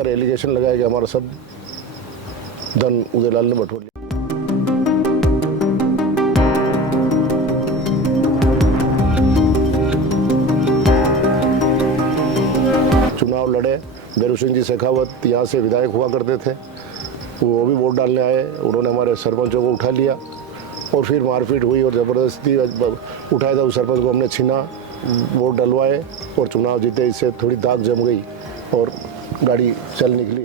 आकर एलिगेशन लगाया कि हमारा सब धन उदयलाल ने बटोर लिया। चुनाव लड़े, भैरू सिंह जी शेखावत यहाँ से विधायक हुआ करते थे, वो भी वोट डालने आए, उन्होंने हमारे सरपंचों को उठा लिया और फिर मारपीट हुई और ज़बरदस्ती उठाया था उस सरपंच को हमने छीना, वोट डलवाए और चुनाव जीते। इससे थोड़ी दाग जम गई और गाड़ी चल निकली।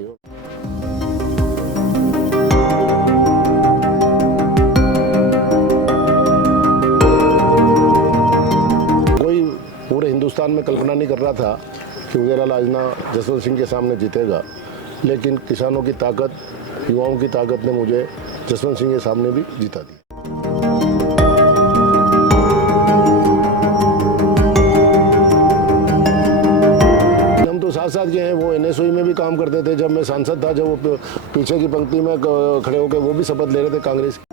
कोई पूरे हिंदुस्तान में कल्पना नहीं कर रहा था कि उदयलाल आजना जसवंत सिंह के सामने जीतेगा, लेकिन किसानों की ताकत, युवाओं की ताकत ने मुझे जसवंत सिंह के सामने भी जीता दिया। हम तो साथ साथ गए हैं, वो NSOE में भी काम करते थे जब मैं सांसद था, जब वो पीछे की पंक्ति में खड़े होकर वो भी शपथ ले रहे थे कांग्रेस की।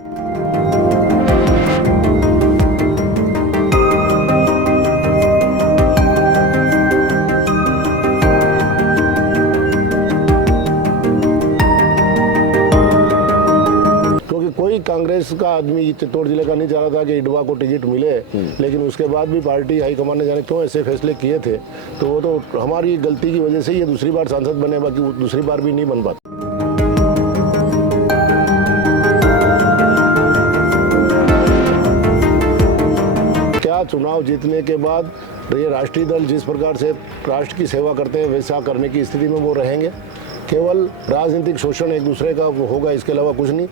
कोई कांग्रेस का आदमी चित्तौड़ जिले का नहीं चाह रहा था कि इडवा को टिकट मिले, लेकिन उसके बाद भी पार्टी हाईकमान ने जाने क्यों ऐसे फैसले किए थे, तो वो तो हमारी गलती की वजह से ही ये दूसरी बार सांसद बने, बाकी वो दूसरी बार भी नहीं बन पाता। क्या चुनाव जीतने के बाद ये राष्ट्रीय दल जिस प्रकार से राष्ट्र की सेवा करते हैं वैसा करने की स्थिति में वो रहेंगे? केवल राजनीतिक शोषण एक दूसरे का होगा, इसके अलावा कुछ नहीं।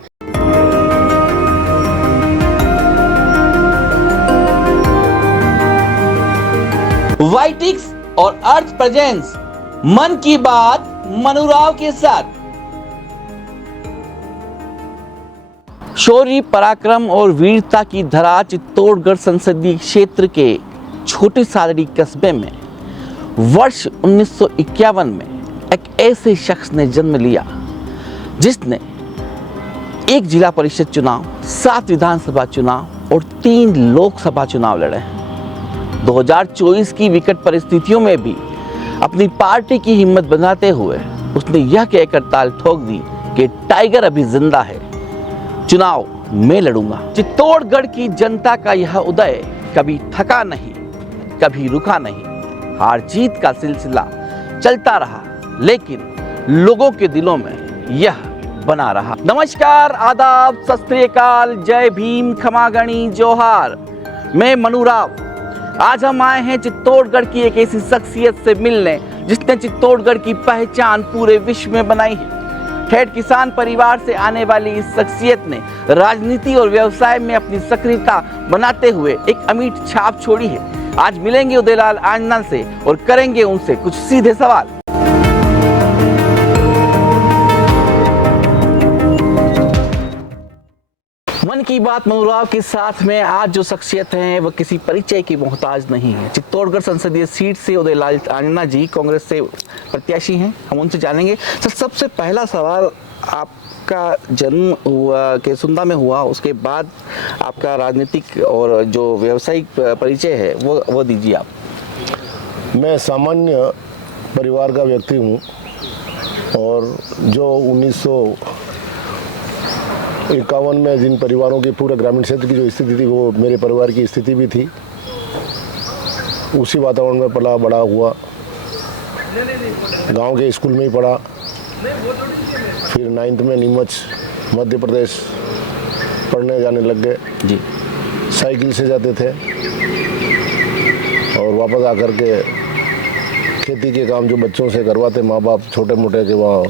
वाइटिक्स और अर्थ प्रेजेंस मन की बात मनुराव के साथ। शौर्य, पराक्रम और वीरता की धरा चित्तौड़गढ़ संसदीय क्षेत्र के छोटे सादड़ी कस्बे में वर्ष 1951 में एक ऐसे शख्स ने जन्म लिया जिसने 1 जिला परिषद चुनाव, 7 विधानसभा चुनाव और 3 लोकसभा चुनाव लड़े। 2024 की विकट परिस्थितियों में भी अपनी पार्टी की हिम्मत बनाते हुए उसने यह कहकर ताल ठोक दी कि टाइगर अभी जिंदा है, चुनाव मैं लड़ूंगा। चित्तौड़गढ़ की जनता का यह उदय कभी थका नहीं, कभी रुका नहीं। हार जीत का सिलसिला चलता रहा, लेकिन लोगों के दिलों में यह बना रहा। नमस्कार, आदाब, सत श्री अकाल, जय भीम, खमागणी, जोहार। मैं मनुराव। आज हम आए हैं चित्तौड़गढ़ की एक ऐसी शख्सियत से मिलने जिसने चित्तौड़गढ़ की पहचान पूरे विश्व में बनाई है। ठेठ किसान परिवार से आने वाली इस शख्सियत ने राजनीति और व्यवसाय में अपनी सक्रियता बनाते हुए एक अमिट छाप छोड़ी है। आज मिलेंगे उदयलाल आंजना से और करेंगे उनसे कुछ सीधे सवाल। मन की बात मनुराव के साथ में आज जो शख्सियत है वह किसी परिचय की मोहताज नहीं है। चित्तौड़गढ़ संसदीय सीट से उदयलाल आंजना जी कांग्रेस से प्रत्याशी हैं, हम उनसे जानेंगे। सर, सबसे पहला सवाल, आपका जन्म हुआ केसुंदा में हुआ, उसके बाद आपका राजनीतिक और जो व्यावसायिक परिचय है वो दीजिए आप। मैं सामान्य परिवार का व्यक्ति हूँ और जो 1951 में जिन परिवारों की पूरे ग्रामीण क्षेत्र की जो स्थिति थी वो मेरे परिवार की स्थिति भी थी। उसी वातावरण में पला बड़ा हुआ, गांव के स्कूल में ही पढ़ा। फिर 9th में नीमच मध्य प्रदेश पढ़ने जाने लग गए जी। साइकिल से जाते थे और वापस आकर के खेती के काम जो बच्चों से करवाते माँ बाप छोटे मोटे, के वहाँ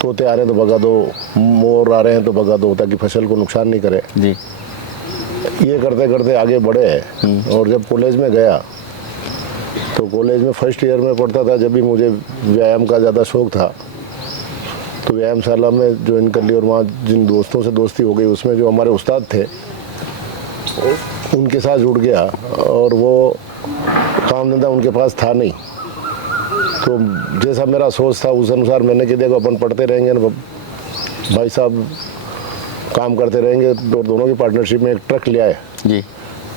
तोते आ रहे हैं तो भगा दो, मोर आ रहे हैं तो भगा दो ताकि फसल को नुकसान नहीं करे जी। ये करते करते आगे बढ़े और जब कॉलेज में गया तो कॉलेज में फर्स्ट ईयर में पढ़ता था। जब भी मुझे व्यायाम का ज़्यादा शौक था तो व्यायामशाला में ज्वाइन कर लिया और वहाँ जिन दोस्तों से दोस्ती हो गई उसमें जो हमारे उस्ताद थे उनके साथ जुड़ गया और वो काम धंधा उनके पास था नहीं। तो जैसा मेरा सोच था उस अनुसार मैंने कि देखो अपन पढ़ते रहेंगे ना भाई साहब, काम करते रहेंगे। तो दोनों की पार्टनरशिप में एक ट्रक ले आए जी।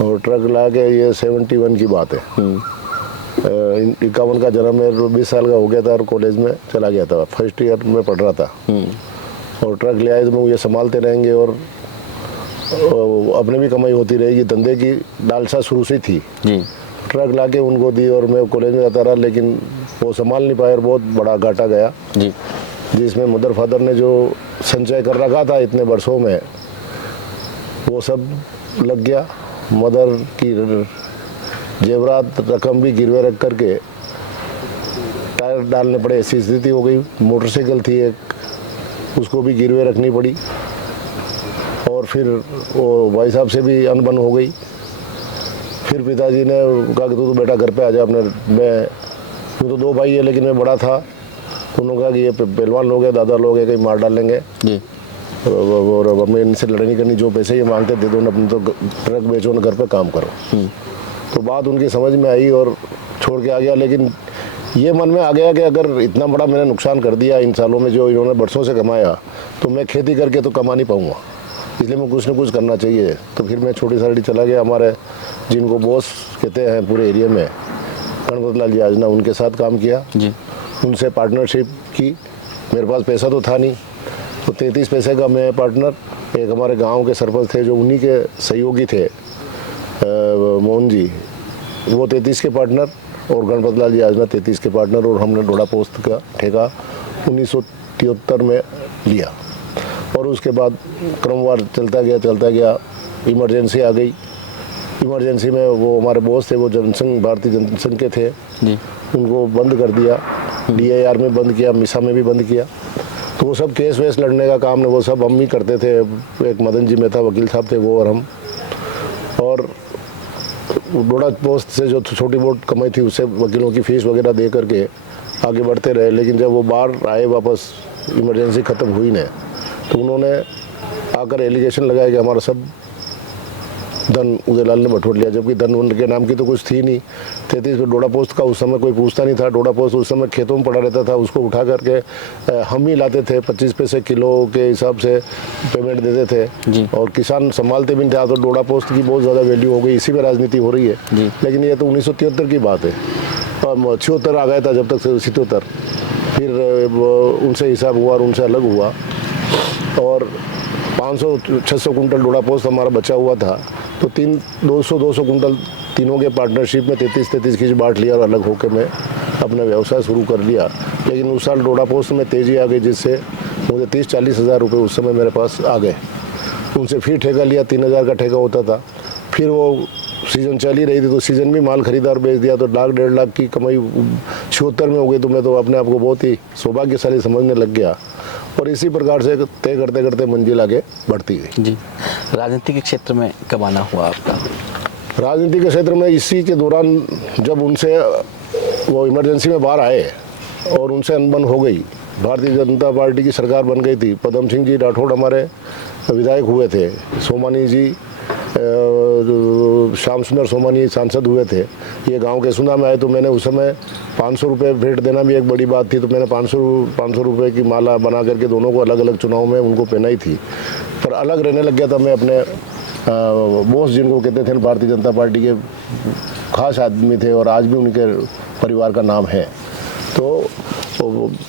और ट्रक ला के ये 71 की बात है। 51 का जन्म है, 20 साल का हो गया था और कॉलेज में चला गया था, फर्स्ट ईयर में पढ़ रहा था। और ट्रक ले आए तो ये संभालते रहेंगे और अपने भी कमाई होती रहेगी, धंधे की लालसा शुरू से थी जी। ट्रक लाके उनको दी और मैं कॉलेज में जाता रहा, लेकिन वो संभाल नहीं पाया और बहुत बड़ा घाटा गया जी, जिसमें मदर फादर ने जो संचय कर रखा था इतने वर्षों में वो सब लग गया। मदर की जेवरात रकम भी गिरवे रख करके टायर डालने पड़े, ऐसी स्थिति हो गई। मोटरसाइकिल थी एक, उसको भी गिरवे रखनी पड़ी और फिर वो भाई साहब से भी अनबन हो गई। फिर पिताजी ने कहा कि तू तो बेटा घर पे आ जा अपने, मैं तू तो 2 भाई है लेकिन मैं बड़ा था, उन्होंने कहा कि ये पहलवान लोग हैं, दादा लोग हैं, कहीं मार डालेंगे जी, और हमें इनसे लड़ाई नहीं करनी, जो पैसे ये मांगते दे दो ना, अपने तो ट्रक बेचो ना, घर पे काम करो। तो बात उनकी समझ में आई और छोड़ के आ गया। लेकिन ये मन में आ गया कि अगर इतना बड़ा मैंने नुकसान कर दिया इन सालों में जो इन्होंने बरसों से कमाया, तो मैं खेती करके तो कमा नहीं पाऊँगा, इसलिए मैं कुछ न कुछ करना चाहिए। तो फिर मैं छोटी साड़ी चला गया, हमारे जिनको बॉस कहते हैं पूरे एरिया में, गणपत लाल जी आजना, उनके साथ काम किया जी। उनसे पार्टनरशिप की। मेरे पास पैसा तो था नहीं, तो 33 पैसे का मैं पार्टनर, एक हमारे गांव के सरपंच थे जो उन्हीं के सहयोगी थे, मोहन जी, वो 33 के पार्टनर और गणपत लाल जी आजना 33 के पार्टनर, और हमने डोडा पोस्ट का ठेका 1973 में लिया। और उसके बाद क्रमवार चलता गया। इमरजेंसी आ गई। इमरजेंसी में वो हमारे बॉस थे, वो जनसंघ, भारतीय जनसंघ के थे जी, उनको बंद कर दिया, DIR में बंद किया, मिसा में भी बंद किया। तो वो सब केस वेस लड़ने का काम ने वो सब हम ही करते थे। एक मदन जी मेहता वकील साहब थे, वो और हम, और डोडा पोस्ट से जो छोटी बहुत कमाई थी उससे वकीलों की फीस वगैरह दे करके आगे बढ़ते रहे। लेकिन जब वो बाहर आए वापस, इमरजेंसी ख़त्म हुई ने, तो उन्होंने आकर एलिगेशन लगाया कि हमारा सब धन उदयलाल ने बटोर लिया, जबकि धन उनके नाम की तो कुछ थी नहीं। 33 पे डोडा पोस्ट का उस समय कोई पूछता नहीं था। डोडा पोस्ट उस समय खेतों में पड़ा रहता था, उसको उठा करके हम ही लाते थे, 25 पैसे किलो के हिसाब से पेमेंट देते थे जी। और किसान संभालते भी नहीं था। तो डोडा पोस्ट की बहुत ज़्यादा वैल्यू हो गई, इसी में राजनीति हो रही है जी। लेकिन ये तो 1973 की बात है, 76 आ गया था, जब तक 77 फिर उनसे हिसाब हुआ और उनसे अलग हुआ, और 500-600 कुंटल डोडा पोस्ट हमारा बचा हुआ था। तो 200 कुंटल तीनों के पार्टनरशिप में 33 की बांट लिया और अलग होकर मैं अपना व्यवसाय शुरू कर लिया। लेकिन उस साल डोडा पोस्ट में तेज़ी आ गई, जिससे मुझे 30-40 हज़ार रुपये उस समय मेरे पास आ गए। उनसे फिर ठेका लिया, 3000 का ठेका होता था। फिर वो सीज़न चल ही रही थी, तो सीज़न भी माल खरीदा और बेच दिया, तो 1,00,000-1.5 लाख की कमाई 76 में हो गई। तो मैं तो अपने आप को बहुत ही सौभाग्यशाली समझने लग गया, और इसी प्रकार से तय करते करते मंजिल आगे बढ़ती गई जी। राजनीति के क्षेत्र में कब आना हुआ आपका? राजनीति के क्षेत्र में इसी के दौरान, जब उनसे वो इमरजेंसी में बाहर आए और उनसे अनबन हो गई, भारतीय जनता पार्टी की सरकार बन गई थी। पदम सिंह जी राठौड़ हमारे विधायक हुए थे, सोमानी जी, श्याम सुंदर सोमानी सांसद हुए थे। ये गांव के सुना में आए, तो मैंने उस समय 500 रुपये भेंट देना भी एक बड़ी बात थी। तो मैंने 500 रुपये की माला बना करके दोनों को अलग अलग चुनाव में उनको पहनाई थी। पर अलग रहने लग गया था मैं अपने बॉस, जिनको कहते थे भारतीय जनता पार्टी के खास आदमी थे और आज भी उनके परिवार का नाम है। तो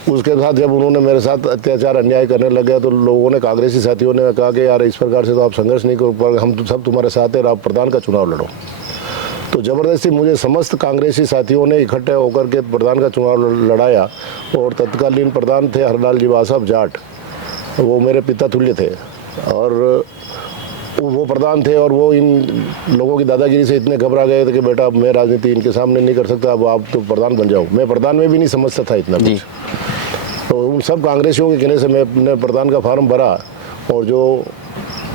उसके साथ जब उन्होंने मेरे साथ अत्याचार अन्याय करने लगे, तो लोगों ने, कांग्रेसी साथियों ने कहा कि यार इस प्रकार से तो आप संघर्ष नहीं करो, पर हम तो सब तुम्हारे साथ हैं, आप प्रधान का चुनाव लड़ो। तो ज़बरदस्ती मुझे समस्त कांग्रेसी साथियों ने इकट्ठे होकर के प्रधान का चुनाव लड़ाया। और तत्कालीन प्रधान थे हरलाल जी साहब जाट, वो मेरे पिता तुल्य थे, और वो प्रधान थे। और वो इन लोगों की दादागिरी से इतने घबरा गए थे कि बेटा मैं राजनीति इनके सामने नहीं कर सकता, अब आप तो प्रधान बन जाओ। मैं प्रधान में भी नहीं समझता था इतना कुछ। तो उन सब कांग्रेसियों के कहने से मैंने प्रधान का फार्म भरा, और जो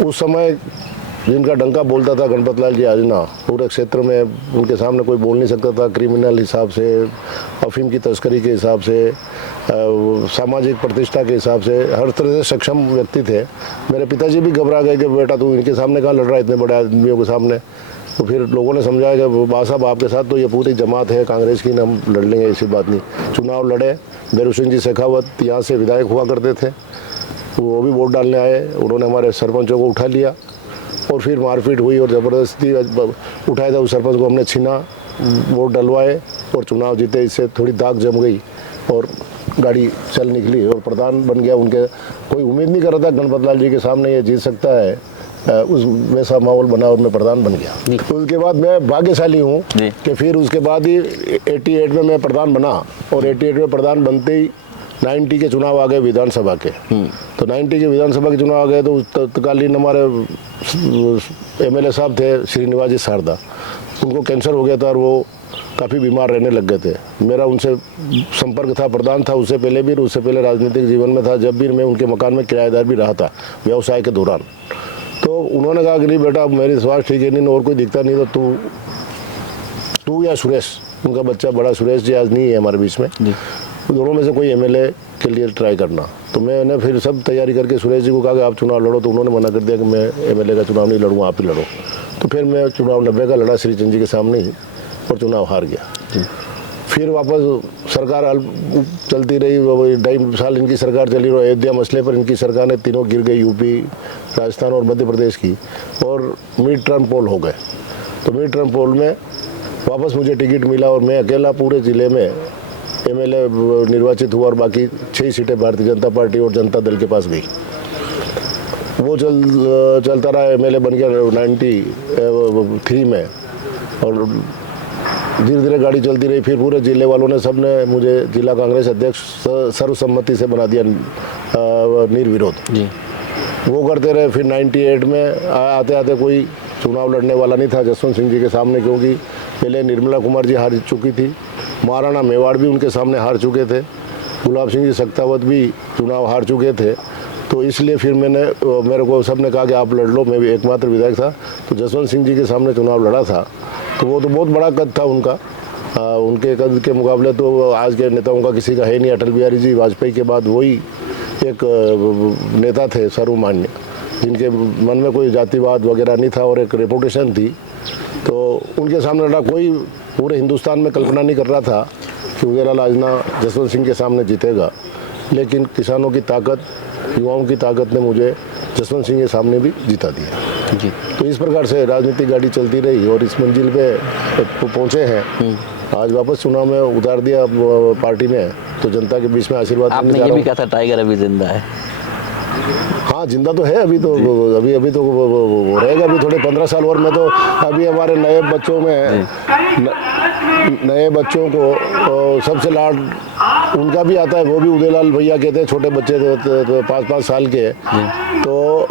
उस समय जिनका डंका बोलता था गणपत लाल जी आजना, पूरे क्षेत्र में उनके सामने कोई बोल नहीं सकता था। क्रिमिनल हिसाब से, अफीम की तस्करी के हिसाब से, सामाजिक प्रतिष्ठा के हिसाब से हर तरह से सक्षम व्यक्ति थे। मेरे पिताजी भी घबरा गए कि बेटा तू इनके सामने कहाँ लड़ रहा है, इतने बड़े आदमियों के सामने। तो फिर लोगों ने समझाया कि बा साहब आपके साथ तो ये पूरी जमात है कांग्रेस की, हम लड़ लेंगे, ऐसी बात नहीं। चुनाव लड़े। बेरू सिंह जी शेखावत यहाँ से विधायक हुआ करते थे, वो भी वोट डालने आए। उन्होंने हमारे सरपंचों को उठा लिया, और फिर मारपीट हुई और ज़बरदस्ती उठाया था। उस सरपंच को हमने छीना, वोट डलवाए और चुनाव जीते, इससे थोड़ी दाग जम गई और गाड़ी चल निकली और प्रधान बन गया। उनके कोई उम्मीद नहीं कर रहा था गणपत लाल जी के सामने ये जीत सकता है, उस वैसा माहौल बना और मैं प्रधान बन गया। उसके बाद मैं भाग्यशाली हूँ कि फिर उसके बाद ही 88 में मैं प्रधान बना और 88 में प्रधान बनते ही 90 के चुनाव आ गए विधानसभा के। तो 90 के विधानसभा के चुनाव आ गए तो तत्कालीन हमारे MLA साहब थे श्रीनिवास जी शारदा, उनको कैंसर हो गया था और वो काफ़ी बीमार रहने लग गए थे। मेरा उनसे संपर्क था, प्रधान था उससे पहले भी, उससे पहले राजनीतिक जीवन में था, जब भी मैं उनके मकान में किराएदार भी रहा था व्यवसाय के दौरान। तो उन्होंने कहा कि नहीं बेटा मेरी स्वास्थ्य ठीक है नहीं और कोई दिखता नहीं तो तू या सुरेश, उनका बच्चा बड़ा सुरेश जी आज नहीं है हमारे बीच में, दोनों में से कोई MLA के लिए ट्राई करना। तो मैंने फिर सब तैयारी करके सुरेश जी को कहा कि आप चुनाव लड़ो, तो उन्होंने मना कर दिया कि मैं MLA का चुनाव नहीं लड़ूंगा, आप ही लड़ो। तो फिर मैं चुनाव 90 का लड़ा श्रीचंद जी के सामने ही और चुनाव हार गया। फिर वापस सरकार चलती रही, 2.5 साल इनकी सरकार चली रही। अयोध्या मसले पर इनकी सरकार ने तीनों गिर गई, यूपी, राजस्थान और मध्य प्रदेश की, और मिड टर्म पोल हो गए। तो मिड टर्म पोल में वापस मुझे टिकट मिला और मैं अकेला पूरे ज़िले में MLA निर्वाचित हुआ और बाकी 6 सीटें भारतीय जनता पार्टी और जनता दल के पास गई। वो चलता रहा, MLA बन गया 93 में और धीरे धीरे गाड़ी चलती रही। फिर पूरे जिले वालों ने सबने मुझे जिला कांग्रेस अध्यक्ष सर्वसम्मति से बना दिया, निर्विरोध वो करते रहे। फिर 98 में आते आते कोई चुनाव लड़ने वाला नहीं था जसवंत सिंह जी के सामने, क्योंकि पहले निर्मला कुमार जी हार चुकी थी, महाराणा मेवाड़ भी उनके सामने हार चुके थे, गुलाब सिंह जी सख्तावत भी चुनाव हार चुके थे। तो इसलिए फिर मेरे को सबने कहा कि आप लड़ लो, मैं भी एकमात्र विधायक था तो जसवंत सिंह जी के सामने चुनाव लड़ा था। तो वो तो बहुत बड़ा कद था उनका, उनके कद के मुकाबले तो आज के नेताओं का किसी का है नहीं। अटल बिहारी जी वाजपेयी के बाद वही एक नेता थे सर्वमान्य, जिनके मन में कोई जातिवाद वगैरह नहीं था और एक रेपुटेशन थी। तो उनके सामने लड़ा, कोई पूरे हिंदुस्तान में कल्पना नहीं कर रहा था कि उदयलाल आजना जसवंत सिंह के सामने जीतेगा, लेकिन किसानों की ताकत, युवाओं की ताकत ने मुझे जसवंत सिंह के सामने भी जिता दिया जी। तो इस प्रकार से राजनीतिक गाड़ी चलती रही और इस मंजिल पे पहुंचे हैं। आज वापस चुनाव में उतार दिया पार्टी ने, तो जनता के बीच में आशीर्वाद आपने ये भी कहा था टाइगर अभी जिंदा है। हाँ जिंदा तो है अभी तो, अभी तो रहेगा अभी थोड़े 15 साल और में। तो अभी हमारे नए बच्चों में नए बच्चों को सबसे लाड उनका भी आता है, वो भी उदयलाल भैया कहते हैं, छोटे बच्चे तो 5-5 साल के। तो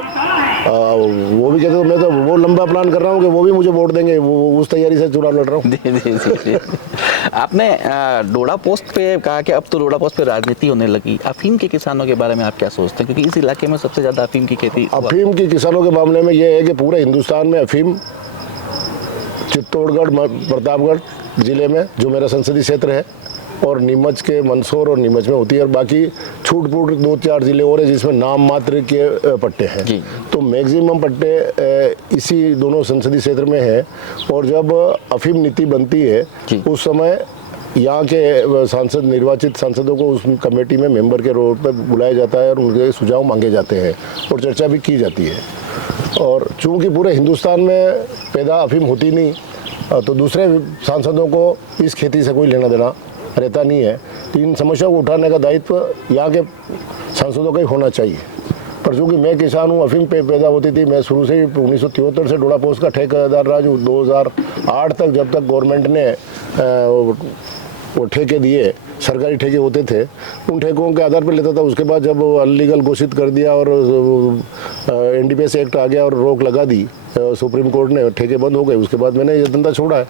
वो भी कहते हैं मैं तो वो लंबा प्लान कर रहा हूँ कि वो भी मुझे वोट देंगे, वो उस तैयारी से चुनाव लड़ रहा हूँ। आपने डोडा पोस्ट पे कहा कि अब तो डोडा पोस्ट पे राजनीति होने लगी। अफीम के किसानों के बारे में आप क्या सोचते हैं, क्योंकि इस इलाके में सबसे ज़्यादा अफीम की खेती। अफीम की किसानों के मामले में ये है कि पूरे हिंदुस्तान में अफीम चित्तौड़गढ़ प्रतापगढ़ जिले में जो मेरा संसदीय क्षेत्र है और नीमच के मंदसौर और नीमच में होती है, और बाकी छूट-फूट 2-4 जिले और है जिसमें नाम मात्र के पट्टे हैं। तो मैक्सिमम पट्टे इसी दोनों संसदीय क्षेत्र में है। और जब अफीम नीति बनती है उस समय यहाँ के सांसद, निर्वाचित सांसदों को उस कमेटी में मेंबर के रोल पर बुलाया जाता है और उनके सुझाव मांगे जाते हैं और चर्चा भी की जाती है। और चूँकि पूरे हिंदुस्तान में पैदा अफीम होती नहीं, तो दूसरे सांसदों को इस खेती से कोई लेना देना रहता नहीं है। तो इन समस्याओं को उठाने का दायित्व यहाँ के सांसदों का ही होना चाहिए। पर चूँकि मैं किसान हूँ, अफीम पे पैदा होती थी, मैं शुरू से ही 1973 से डोडा पोस्ट का ठेकेदार रहा, जो 2008 तक जब तक गवर्नमेंट ने वो ठेके दिए, सरकारी ठेके होते थे, उन ठेकों के आधार पर लेता था। उसके बाद जब अनलीगल घोषित कर दिया और NDPS एक्ट आ गया और रोक लगा दी सुप्रीम कोर्ट ने, ठेके बंद हो गए, उसके बाद मैंने ये धंधा छोड़ा है।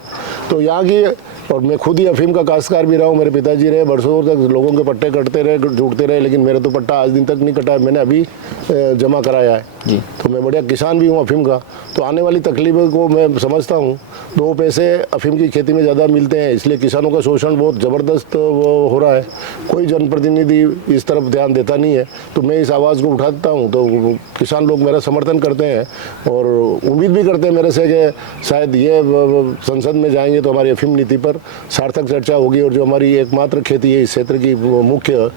तो यहाँ की, और मैं खुद ही अफीम का काश्तकार भी रहा हूँ, मेरे पिताजी रहे, बरसों तक लोगों के पट्टे कटते रहे, जुटते रहे, लेकिन मेरा तो पट्टा आज दिन तक नहीं कटा है, मैंने अभी जमा कराया है जी। तो मैं बढ़िया किसान भी हूँ अफीम का। तो आने वाली तकलीफों को मैं समझता हूँ। 2 पैसे अफीम की खेती में ज़्यादा मिलते हैं, इसलिए किसानों का शोषण बहुत ज़बरदस्त हो रहा है। कोई जनप्रतिनिधि इस तरफ ध्यान देता नहीं है, तो मैं इस आवाज़ को उठाता हूँ, तो किसान लोग मेरा समर्थन करते हैं और उम्मीद भी करते हैं मेरे से कि शायद ये संसद में जाएंगे तो हमारी अफीम नीति पर सार्थक चर्चा होगी और जो हमारी एकमात्र खेती है इस क्षेत्र की मुख्य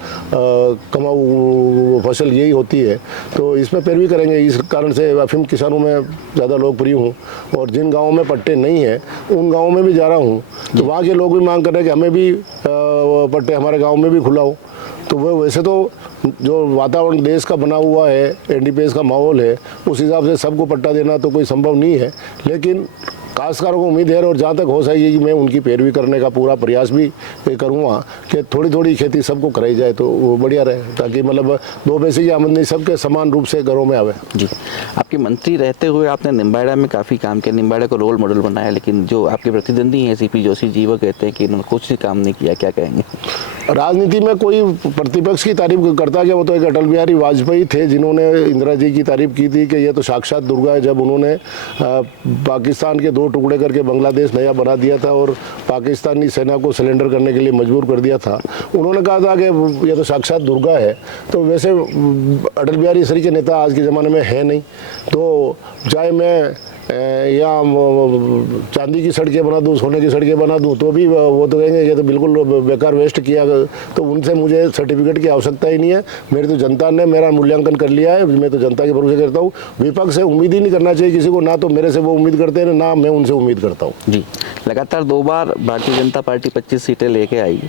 कमाऊ फसल यही होती है, तो इसमें पैरवी करेंगे। इस कारण से अफीम किसानों में ज़्यादा लोकप्रिय हूँ और जिन गाँवों में पट्टे नहीं हैं उन गाँवों में भी जा रहा हूँ, तो वहाँ के लोग भी मांग कर रहे हैं कि हमें भी पट्टे हमारे गाँव में भी खुलाओ। तो वो वैसे तो जो वातावरण देश का बना हुआ है, एनडीपीएस का माहौल है, उस हिसाब से सबको पट्टा देना तो कोई संभव नहीं है, लेकिन काश्तकारों को उम्मीद है और जहाँ तक हो सकेगी मैं उनकी पैरवी करने का पूरा प्रयास भी करूँगा कि थोड़ी थोड़ी खेती सबको कराई जाए तो वो बढ़िया रहे, ताकि मतलब 2 पैसे की आमदनी सबके समान रूप से घरों में आवे। जी, आपके मंत्री रहते हुए आपने निम्बाड़ा में काफ़ी काम किया, निम्बाड़ा को रोल मॉडल बनाया, लेकिन जो आपके प्रतिद्वंदी हैं सीपी जोशी जी वो कहते हैं कि इन्होंने कुछ भी काम नहीं किया, क्या कहेंगे? राजनीति में कोई प्रतिपक्ष की तारीफ करता क्या, वो तो एक अटल बिहारी वाजपेयी थे जिन्होंने इंदिरा जी की तारीफ की थी कि ये तो साक्षात दुर्गा है। जब उन्होंने पाकिस्तान के 2 टुकड़े करके बांग्लादेश नया बना दिया था और पाकिस्तानी सेना को सरेंडर करने के लिए मजबूर कर दिया था, उन्होंने कहा था कि ये तो साक्षात दुर्गा है। तो वैसे अटल बिहारी सरी के नेता आज के ज़माने में है नहीं, तो चाहे मैं या चांदी की सड़कें बना दूँ, सोने की सड़कें बना दूँ, तो भी वो तो कहेंगे ये तो बिल्कुल बेकार वेस्ट किया। तो उनसे मुझे सर्टिफिकेट की आवश्यकता ही नहीं है, मेरी तो जनता ने मेरा मूल्यांकन कर लिया है, मैं तो जनता के भरोसे करता हूँ। विपक्ष से उम्मीद ही नहीं करना चाहिए किसी को, ना तो मेरे से वो उम्मीद करते हैं ना मैं उनसे उम्मीद करता हूँ। जी, लगातार 2 बार भारतीय जनता पार्टी 25 सीटें लेके आई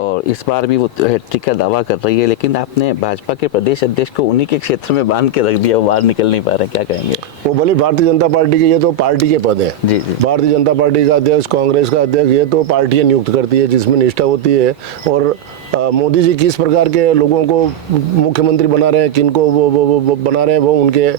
और इस बार भी वो हैट्रिक का दावा कर रही है, लेकिन आपने भाजपा के प्रदेश अध्यक्ष को उन्हीं के क्षेत्र में बांध के रख दिया, वो बाहर निकल नहीं पा रहे, क्या कहेंगे? वो भले भारतीय जनता पार्टी के, ये तो पार्टी के पद है। जी जी। भारतीय जनता पार्टी का अध्यक्ष, कांग्रेस का अध्यक्ष, ये तो पार्टियां नियुक्त करती है जिसमें निष्ठा होती है। और मोदी जी किस प्रकार के लोगों को मुख्यमंत्री बना रहे हैं, किनको वो बना रहे हैं, वो उनके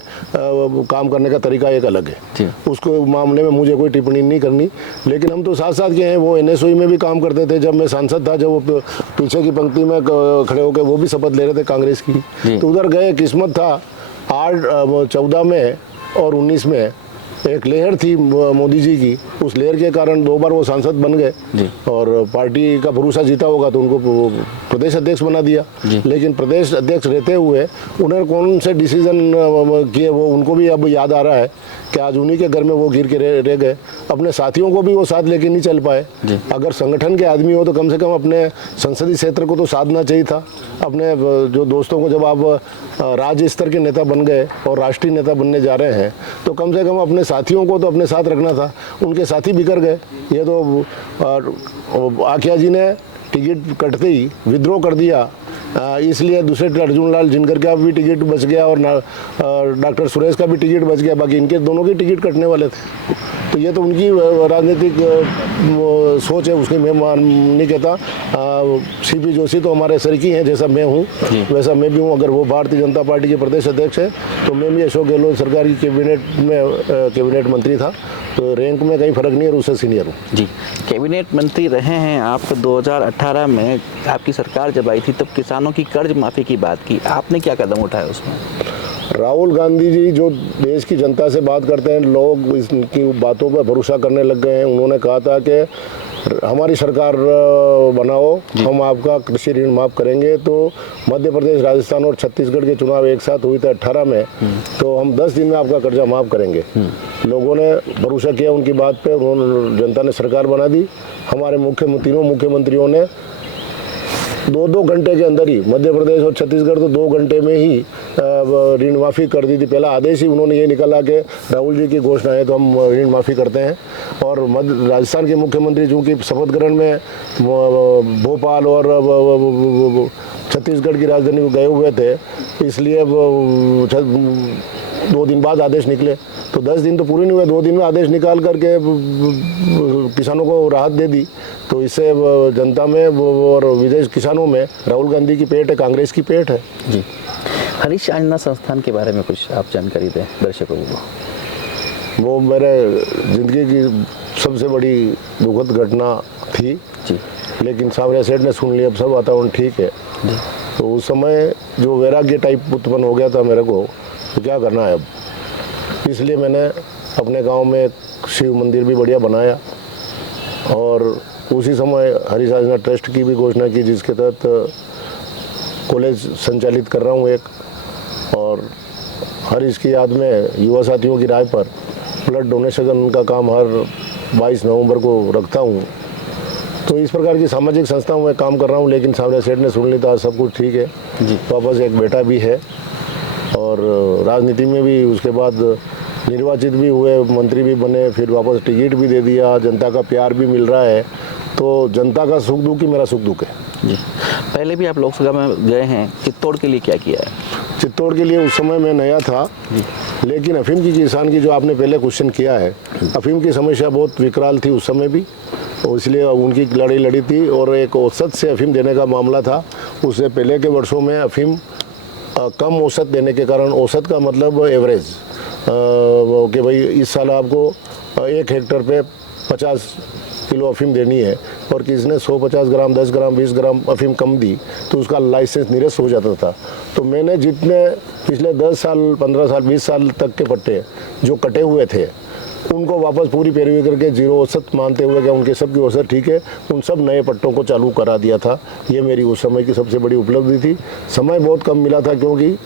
काम करने का तरीका एक अलग है। उसको मामले में मुझे कोई टिप्पणी नहीं करनी, लेकिन हम तो साथ साथ के हैं। वो एनएसओई में भी काम करते थे जब मैं सांसद था, जब वो पीछे की पंक्ति में खड़े होकर वो भी शपथ ले रहे थे कांग्रेस की, तो उधर गए। किस्मत था 14 में और 19 में एक लहर थी मोदी जी की, उस लहर के कारण 2 बार वो सांसद बन गए और पार्टी का भरोसा जीता होगा तो उनको प्रदेश अध्यक्ष बना दिया। लेकिन प्रदेश अध्यक्ष रहते हुए उन्होंने कौन से डिसीजन किए वो उनको भी अब याद आ रहा है कि आज उन्हीं के घर में वो गिर के रह गए। अपने साथियों को भी वो साथ लेके नहीं चल पाए। अगर संगठन के आदमी हो तो कम से कम अपने संसदीय क्षेत्र को तो साधना चाहिए था। अपने जो दोस्तों को, जब आप राज्य स्तर के नेता बन गए और राष्ट्रीय नेता बनने जा रहे हैं तो कम से कम अपने साथियों को तो अपने साथ रखना था। उनके साथी बिखर गए। ये तो आखिया जी ने टिकट कटते ही विद्रोह कर दिया, इसलिए दूसरे अर्जुन लाल जिनकर का भी टिकट बच गया और डॉक्टर सुरेश का भी टिकट बच गया, बाकी इनके दोनों के टिकट कटने वाले थे। तो ये तो उनकी राजनीतिक सोच है, उसकी मैं नहीं कहता। सीपी जोशी तो हमारे सर की हैं, जैसा मैं हूँ वैसा मैं भी हूँ। अगर वो भारतीय जनता पार्टी के प्रदेश अध्यक्ष है तो मैं भी अशोक गहलोत सरकार की कैबिनेट मंत्री था, तो रैंक में कहीं फ़र्क नहीं है, उससे सीनियर हूँ। जी, कैबिनेट मंत्री रहे हैं आप। 2018 में आपकी सरकार जब आई थी तब किसानों की कर्ज माफ़ी की बात की, आपने क्या कदम उठाया उसमें? राहुल गांधी जी जो देश की जनता से बात करते हैं, लोग इनकी बातों पर भरोसा करने लग गए हैं। उन्होंने कहा था कि हमारी सरकार बनाओ, हम आपका कृषि ऋण माफ़ करेंगे। तो मध्य प्रदेश, राजस्थान और छत्तीसगढ़ के चुनाव एक साथ हुए थे 18 में, तो हम 10 दिन में आपका कर्जा माफ़ करेंगे। लोगों ने भरोसा किया उनकी बात पे, उन्होंने, जनता ने सरकार बना दी। हमारे तीनों मुख्यमंत्रियों ने 2-2 घंटे के अंदर ही, मध्य प्रदेश और छत्तीसगढ़ तो 2 घंटे में ही ऋण माफ़ी कर दी थी। पहला आदेश ही उन्होंने ये निकाला कि राहुल जी की घोषणा है तो हम ऋण माफ़ी करते हैं। और राजस्थान के मुख्यमंत्री चूँकि शपथ ग्रहण में भोपाल और छत्तीसगढ़ की राजधानी गए हुए थे, इसलिए 2 दिन बाद आदेश निकले। तो 10 दिन तो पूरे नहीं हुए, 2 दिन में आदेश निकाल करके किसानों को राहत दे दी। तो इससे जनता में और विदेश किसानों में राहुल गांधी की पेट है, कांग्रेस की पेट है। जी, हरीश आंजना संस्थान के बारे में कुछ आप जानकारी दें दर्शकों को। वो मेरे ज़िंदगी की सबसे बड़ी दुखद घटना थी जी, लेकिन सावरिया सेठ ने सुन लिया, अब सब वातावरण ठीक है। तो उस समय जो वैराग्य टाइप उत्पन्न हो गया था मेरे को, तो क्या करना है अब, इसलिए मैंने अपने गांव में एक शिव मंदिर भी बढ़िया बनाया और उसी समय हरीश आंजना ट्रस्ट की भी घोषणा की, जिसके तहत कॉलेज संचालित कर रहा हूँ एक। और हरीश की याद में युवा साथियों की राय पर ब्लड डोनेशन का काम हर 22 नवंबर को रखता हूँ। तो इस प्रकार की सामाजिक संस्थाओं में काम कर रहा हूँ, लेकिन सामने सेठ ने सुन ली था, सब कुछ ठीक है जी। वापस एक बेटा भी है और राजनीति में भी उसके बाद निर्वाचित भी हुए, मंत्री भी बने, फिर वापस टिकट भी दे दिया, जनता का प्यार भी मिल रहा है। तो जनता का सुख दुख ही मेरा सुख दुख है जी। पहले भी आप लोकसभा में गए हैं, चित्तौड़ के लिए क्या किया है? चित्तौड़ के लिए उस समय मैं नया था जी। लेकिन अफीम की किसान की जो आपने पहले क्वेश्चन किया है, अफीम की समस्या बहुत विकराल थी उस समय भी, और इसलिए उनकी लड़ाई लड़ी थी और एक औसत से अफीम देने का मामला था। उससे पहले के वर्षों में अफीम कम औसत देने के कारण, औसत का मतलब एवरेज, कि भाई इस साल आपको 1 हेक्टर पे 50 किलो अफीम देनी है और किसी ने 150 ग्राम, 10 ग्राम, 20 ग्राम अफीम कम दी तो उसका लाइसेंस निरस्त हो जाता था। तो मैंने जितने पिछले 10 साल, 15 साल, 20 साल तक के पट्टे जो कटे हुए थे उनको वापस पूरी पैरवी करके जीरो औसत मानते हुए कि उनके सब की औसत ठीक है, उन सब नए पट्टों को चालू करा दिया था। ये मेरी उस समय की सबसे बड़ी उपलब्धि थी। समय बहुत कम मिला था क्योंकि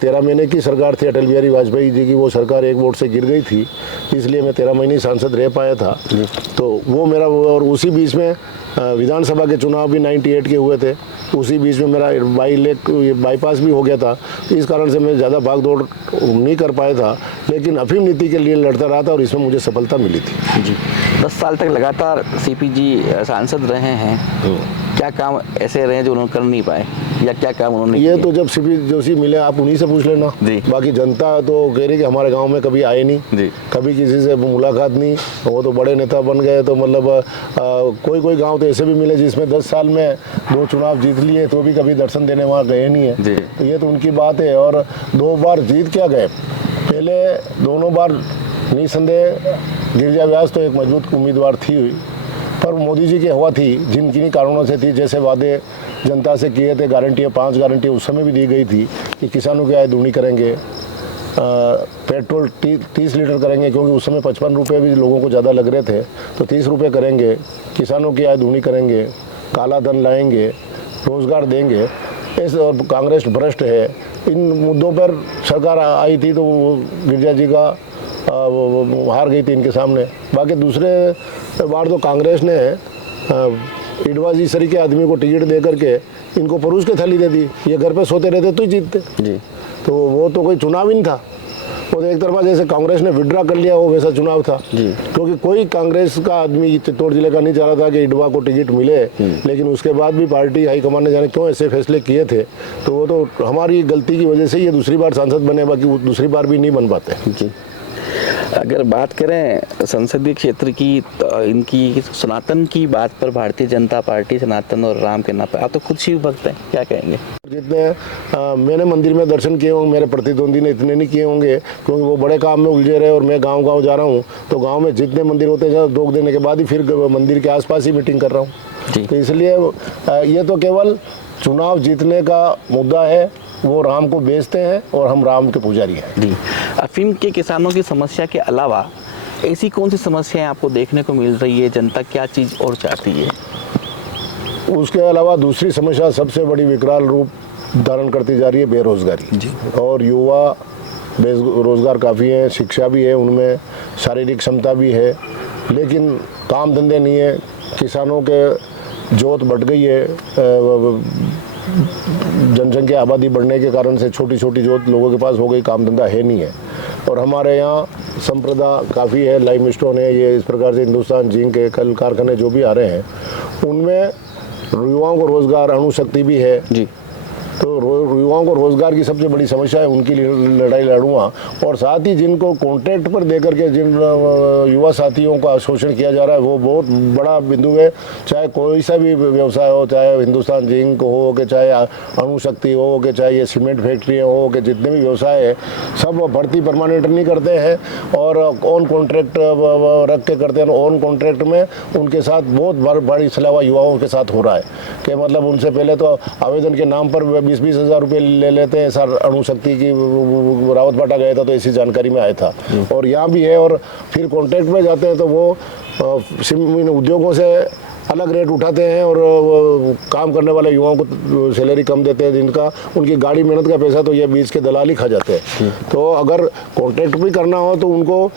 13 महीने की सरकार थी अटल बिहारी वाजपेयी जी की, वो सरकार एक वोट से गिर गई थी, इसलिए मैं 13 महीने सांसद रह पाया था। तो वो मेरा, और उसी बीच में विधानसभा के चुनाव भी 98 के हुए थे, उसी बीच में मेरा बाईपास भी हो गया था। इस कारण से मैं ज़्यादा भाग दौड़ नहीं कर पाया था, लेकिन अफीम नीति के लिए लड़ता रहा था और इसमें मुझे सफलता मिली थी। जी। 10 साल तक लगातार सीपी जी सांसद रहे हैं, क्या काम ऐसे रहे जो उन्होंने कर नहीं पाए, या क्या काम उन्होंने ये किए? तो जब सीपी जोशी मिले आप उन्हीं से पूछ लेना जी। बाकी जनता तो कह रही कि हमारे गांव में कभी आए नहीं जी। कभी किसी से मुलाकात नहीं, वो तो बड़े नेता बन गए। तो मतलब कोई गांव तो ऐसे भी मिले जिसमें 10 साल में 2 चुनाव जीत लिए तो भी कभी दर्शन देने वहाँ गए नहीं है। जी। तो ये तो उनकी बात है। और 2 बार जीत क्या गए, पहले दोनों बार निसंदेह गिरिजा व्यास तो एक मजबूत उम्मीदवार थी हुई, पर मोदी जी की हवा थी जिन किन्हीं कारणों से थी। जैसे वादे जनता से किए थे, गारंटियाँ 5 गारंटी उस समय भी दी गई थी कि किसानों की आय दुगनी करेंगे, पेट्रोल 30 लीटर करेंगे, क्योंकि उस समय 55 रुपये भी लोगों को ज़्यादा लग रहे थे, तो 30 रुपये करेंगे, किसानों की आय दुगनी करेंगे, काला धन लाएंगे, रोज़गार देंगे। ऐसे, और कांग्रेस भ्रष्ट है, इन मुद्दों पर सरकार आई थी तो गिरिजा जी का हार गई थी इनके सामने। बाकी दूसरे बार तो कांग्रेस ने इडवाजी सरी के आदमी को टिकट दे करके इनको परोस के थाली दे दी, ये घर पे सोते रहते तो ही जीतते। जी। तो वो तो कोई चुनाव ही नहीं था, वो तो एक तरफा जैसे कांग्रेस ने विड्रा कर लिया वो वैसा चुनाव था। जी। क्योंकि कोई कांग्रेस का आदमी चित्तौड़ जिले का नहीं चाह रहा था कि इडवा को टिकट मिले, लेकिन उसके बाद भी पार्टी हाईकमान ने जाने क्यों ऐसे फैसले किए थे। तो वो तो हमारी गलती की वजह से ये दूसरी बार सांसद बने, बाकी दूसरी बार भी नहीं बन पाते। जी। अगर बात करें संसदीय क्षेत्र की, तो इनकी सनातन की बात पर भारतीय जनता पार्टी सनातन और राम के नाम पर, आप तो खुद शिव भक्त हैं, क्या कहेंगे? जितने मैंने मंदिर में दर्शन किए होंगे मेरे प्रतिद्वंदी ने इतने नहीं किए होंगे, क्योंकि वो बड़े काम में उलझे रहे और मैं गांव-गांव जा रहा हूँ। तो गांव में जितने मंदिर होते हैं रोक देने के बाद ही फिर मंदिर के आसपास ही मीटिंग कर रहा हूँ। तो इसलिए ये तो केवल चुनाव जीतने का मुद्दा है, वो राम को बेचते हैं और हम राम के पुजारी हैं। जी। अफीम के किसानों की समस्या के अलावा ऐसी कौन सी समस्याएं आपको देखने को मिल रही है, जनता क्या चीज़ और चाहती है? उसके अलावा दूसरी समस्या सबसे बड़ी विकराल रूप धारण करती जा रही है बेरोजगारी। जी। और युवा बेरोजगार काफ़ी है, शिक्षा भी है, उनमें शारीरिक क्षमता भी है, लेकिन काम धंधे नहीं है। किसानों के जोत बढ़ गई है, जनसंख्या आबादी बढ़ने के कारण से छोटी छोटी जोत लोगों के पास हो गई, काम धंधा है नहीं है। और हमारे यहाँ संप्रदा काफ़ी है, लाइमस्टोन है, ये इस प्रकार से हिंदुस्तान जिंक के कल कारखाने जो भी आ रहे हैं उनमें युवाओं को रोज़गार, अणुशक्ति भी है। जी। तो युवाओं को रोज़गार की सबसे बड़ी समस्या है, उनकी लड़ाई लड़ूंगा। और साथ ही जिनको कॉन्ट्रैक्ट पर दे करके जिन युवा साथियों का शोषण किया जा रहा है वो बहुत बड़ा बिंदु है। चाहे कोई सा भी व्यवसाय हो, चाहे हिंदुस्तान जिंक हो, कि चाहे अणुशक्ति हो, कि चाहे ये सीमेंट फैक्ट्रियाँ हो, कि जितने भी व्यवसाय है सब भर्ती परमानेंट नहीं करते हैं और ऑन कॉन्ट्रैक्ट रख के करते हैं। ऑन कॉन्ट्रैक्ट में उनके साथ बहुत बड़ी छलावा युवाओं के साथ हो रहा है कि मतलब उनसे पहले तो आवेदन के नाम पर 20-20 हज़ार रुपये ले लेते हैं। सर अणुशक्ति की रावतबाटा गया था तो ऐसी जानकारी में आया था, और यहाँ भी है। और फिर कॉन्ट्रैक्ट में जाते हैं तो वो इन उद्योगों से अलग रेट उठाते हैं और काम करने वाले युवाओं को सैलरी कम देते हैं, जिनका उनकी गाड़ी मेहनत का पैसा तो ये बीच के दलाल ही खा जाते हैं। तो अगर कॉन्ट्रैक्ट भी करना हो तो उनको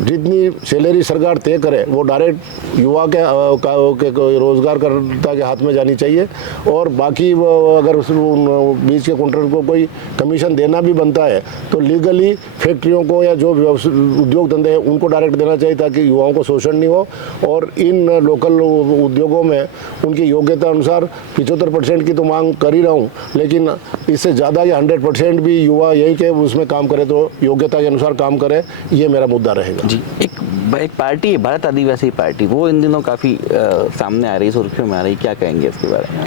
जितनी सैलरी सरकार तय करे वो डायरेक्ट युवा के रोजगारकर्ता के हाथ में जानी चाहिए। और बाकी अगर बीच के कॉन्ट्रैक्ट को कोई कमीशन देना भी बनता है तो लीगली फैक्ट्रियों को या जो उद्योग धंधे हैं उनको डायरेक्ट देना चाहिए, ताकि युवाओं को शोषण नहीं हो। और इन लोकल उद्योगों में उनकी योग्यता अनुसार 75% की तो मांग कर ही रहा हूँ, लेकिन इससे ज़्यादा या 100% भी युवा यही के उसमें काम करे तो योग्यता के अनुसार काम करे, ये मेरा मुद्दा रहेगा। जी, एक पार्टी है भारत आदिवासी पार्टी, वो इन दिनों काफ़ी सामने आ रही, सुर्खियों में आ रही, क्या कहेंगे इसके बारे में?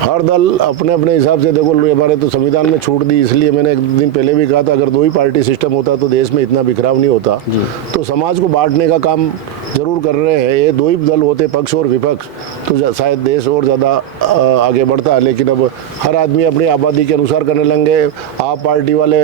हर दल अपने अपने हिसाब से, देखो हमारे तो संविधान में छूट दी, इसलिए मैंने एक दिन पहले भी कहा था अगर 2 ही पार्टी सिस्टम होता तो देश में इतना बिखराव नहीं होता। तो समाज को बांटने का काम जरूर कर रहे हैं। ये 2 ही दल होते, पक्ष और विपक्ष, तो शायद देश और ज़्यादा आगे बढ़ता। लेकिन अब हर आदमी अपनी आबादी के अनुसार करने लगे। आप पार्टी वाले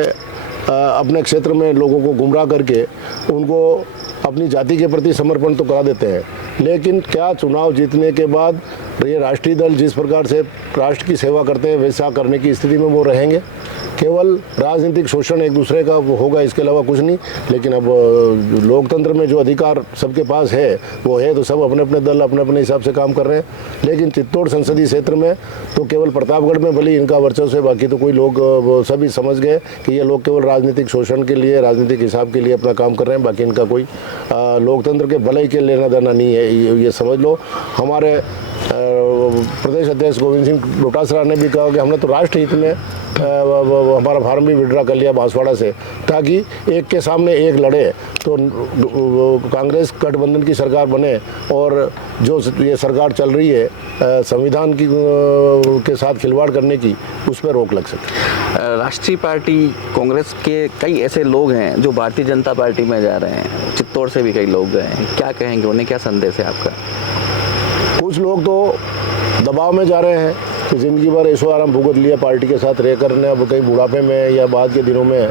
अपने क्षेत्र में लोगों को गुमराह करके उनको अपनी जाति के प्रति समर्पण तो करा देते हैं, लेकिन क्या चुनाव जीतने के बाद ये राष्ट्रीय दल जिस प्रकार से राष्ट्र की सेवा करते हैं वैसा करने की स्थिति में वो रहेंगे? केवल राजनीतिक शोषण एक दूसरे का होगा, इसके अलावा कुछ नहीं। लेकिन अब लोकतंत्र में जो अधिकार सबके पास है वो है, तो सब अपने अपने दल अपने अपने हिसाब से काम कर रहे हैं। लेकिन चित्तौड़ संसदीय क्षेत्र में तो केवल प्रतापगढ़ में भले इनका वर्चस्व है, बाकी तो कोई लोग सभी समझ गए कि ये लोग केवल राजनीतिक शोषण के लिए, राजनीतिक हिसाब के लिए अपना काम कर रहे हैं। बाकी इनका कोई लोकतंत्र के भलाई के लेना देना नहीं है, ये समझ लो। हमारे प्रदेश अध्यक्ष गोविंद सिंह डोटासरा ने भी कहा कि हमने तो राष्ट्र हित में हमारा फार्म भी विड्रा कर लिया बांसवाड़ा से, ताकि एक के सामने एक लड़े तो कांग्रेस गठबंधन की सरकार बने और जो ये सरकार चल रही है संविधान की के साथ खिलवाड़ करने की, उस पर रोक लग सके। राष्ट्रीय पार्टी कांग्रेस के कई ऐसे लोग हैं जो भारतीय जनता पार्टी में जा रहे हैं, चित्तौड़ से भी कई लोग गए हैं, क्या कहेंगे, उन्हें क्या संदेश है आपका? कुछ लोग तो दबाव में जा रहे हैं कि ज़िंदगी भर ऐशो आराम भुगत लिया पार्टी के साथ रहकर ने, अब कहीं बुढ़ापे में या बाद के दिनों में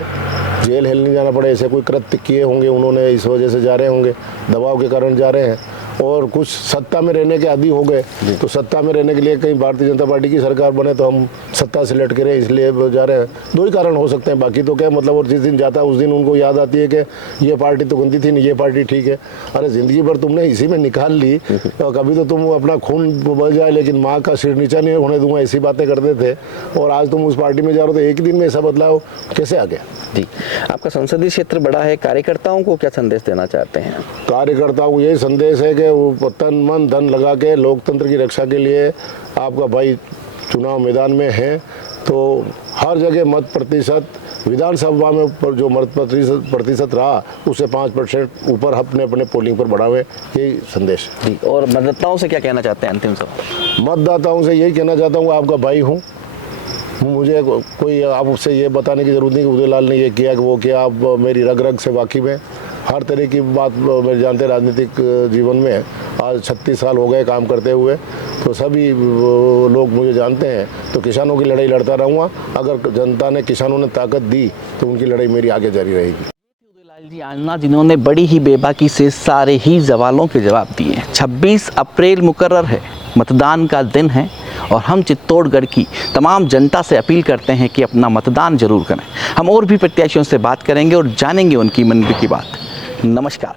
जेल हेल नहीं जाना पड़े, ऐसे कोई कृत्य किए होंगे उन्होंने, इस वजह से जा रहे होंगे, दबाव के कारण जा रहे हैं। और कुछ सत्ता में रहने के आदी हो गए, तो सत्ता में रहने के लिए कहीं भारतीय जनता पार्टी की सरकार बने तो हम सत्ता से लटके रहे, इसलिए जा रहे हैं। 2 ही कारण हो सकते हैं, बाकी तो क्या मतलब। और जिस दिन जाता है उस दिन उनको याद आती है कि ये पार्टी तो गंदी थी, नहीं ये पार्टी ठीक है। अरे ज़िंदगी भर तुमने इसी में निकाल ली, तो कभी तो तुम अपना खून बह जाए लेकिन माँ का सिर नीचा नहीं होने दूंगा, ऐसी बातें करते थे। और आज तुम उस पार्टी में जा रहे हो तो एक ही दिन में ऐसा बदलाव कैसे आ गया? जी, आपका संसदीय क्षेत्र बड़ा है, कार्यकर्ताओं को क्या संदेश देना चाहते हैं? कार्यकर्ताओं को यही संदेश है कि वो तन मन धन लगा के लोकतंत्र की रक्षा के लिए आपका भाई चुनाव मैदान में है, तो हर जगह मत प्रतिशत, विधानसभा में ऊपर जो मत प्रतिशत रहा उससे 5% ऊपर अपने अपने पोलिंग पर बढ़ावे, यही संदेश। जी, और मतदाताओं से क्या कहना चाहते हैं अंतिम सवाल? मतदाताओं से यही कहना चाहता हूँ, आपका भाई हूँ, मुझे कोई आपसे ये बताने की ज़रूरत नहीं कि उदयलाल ने ये किया कि वो किया। आप मेरी रग रग से वाकिफ़ हैं, हर तरह की बात मेरे जानते हैं। राजनीतिक जीवन में आज 36 साल हो गए काम करते हुए, तो सभी लोग मुझे जानते हैं। तो किसानों की लड़ाई लड़ता रहूँगा, अगर जनता ने किसानों ने ताकत दी तो उनकी लड़ाई मेरी आगे जारी रहेगी। उदयलाल जी आंजना, जिन्होंने बड़ी ही बेबाकी से सारे ही सवालों के जवाब दिए। 26 अप्रैल मुकर्रर है, मतदान का दिन है, और हम चित्तौड़गढ़ की तमाम जनता से अपील करते हैं कि अपना मतदान जरूर करें। हम और भी प्रत्याशियों से बात करेंगे और जानेंगे उनकी मन की बात। नमस्कार।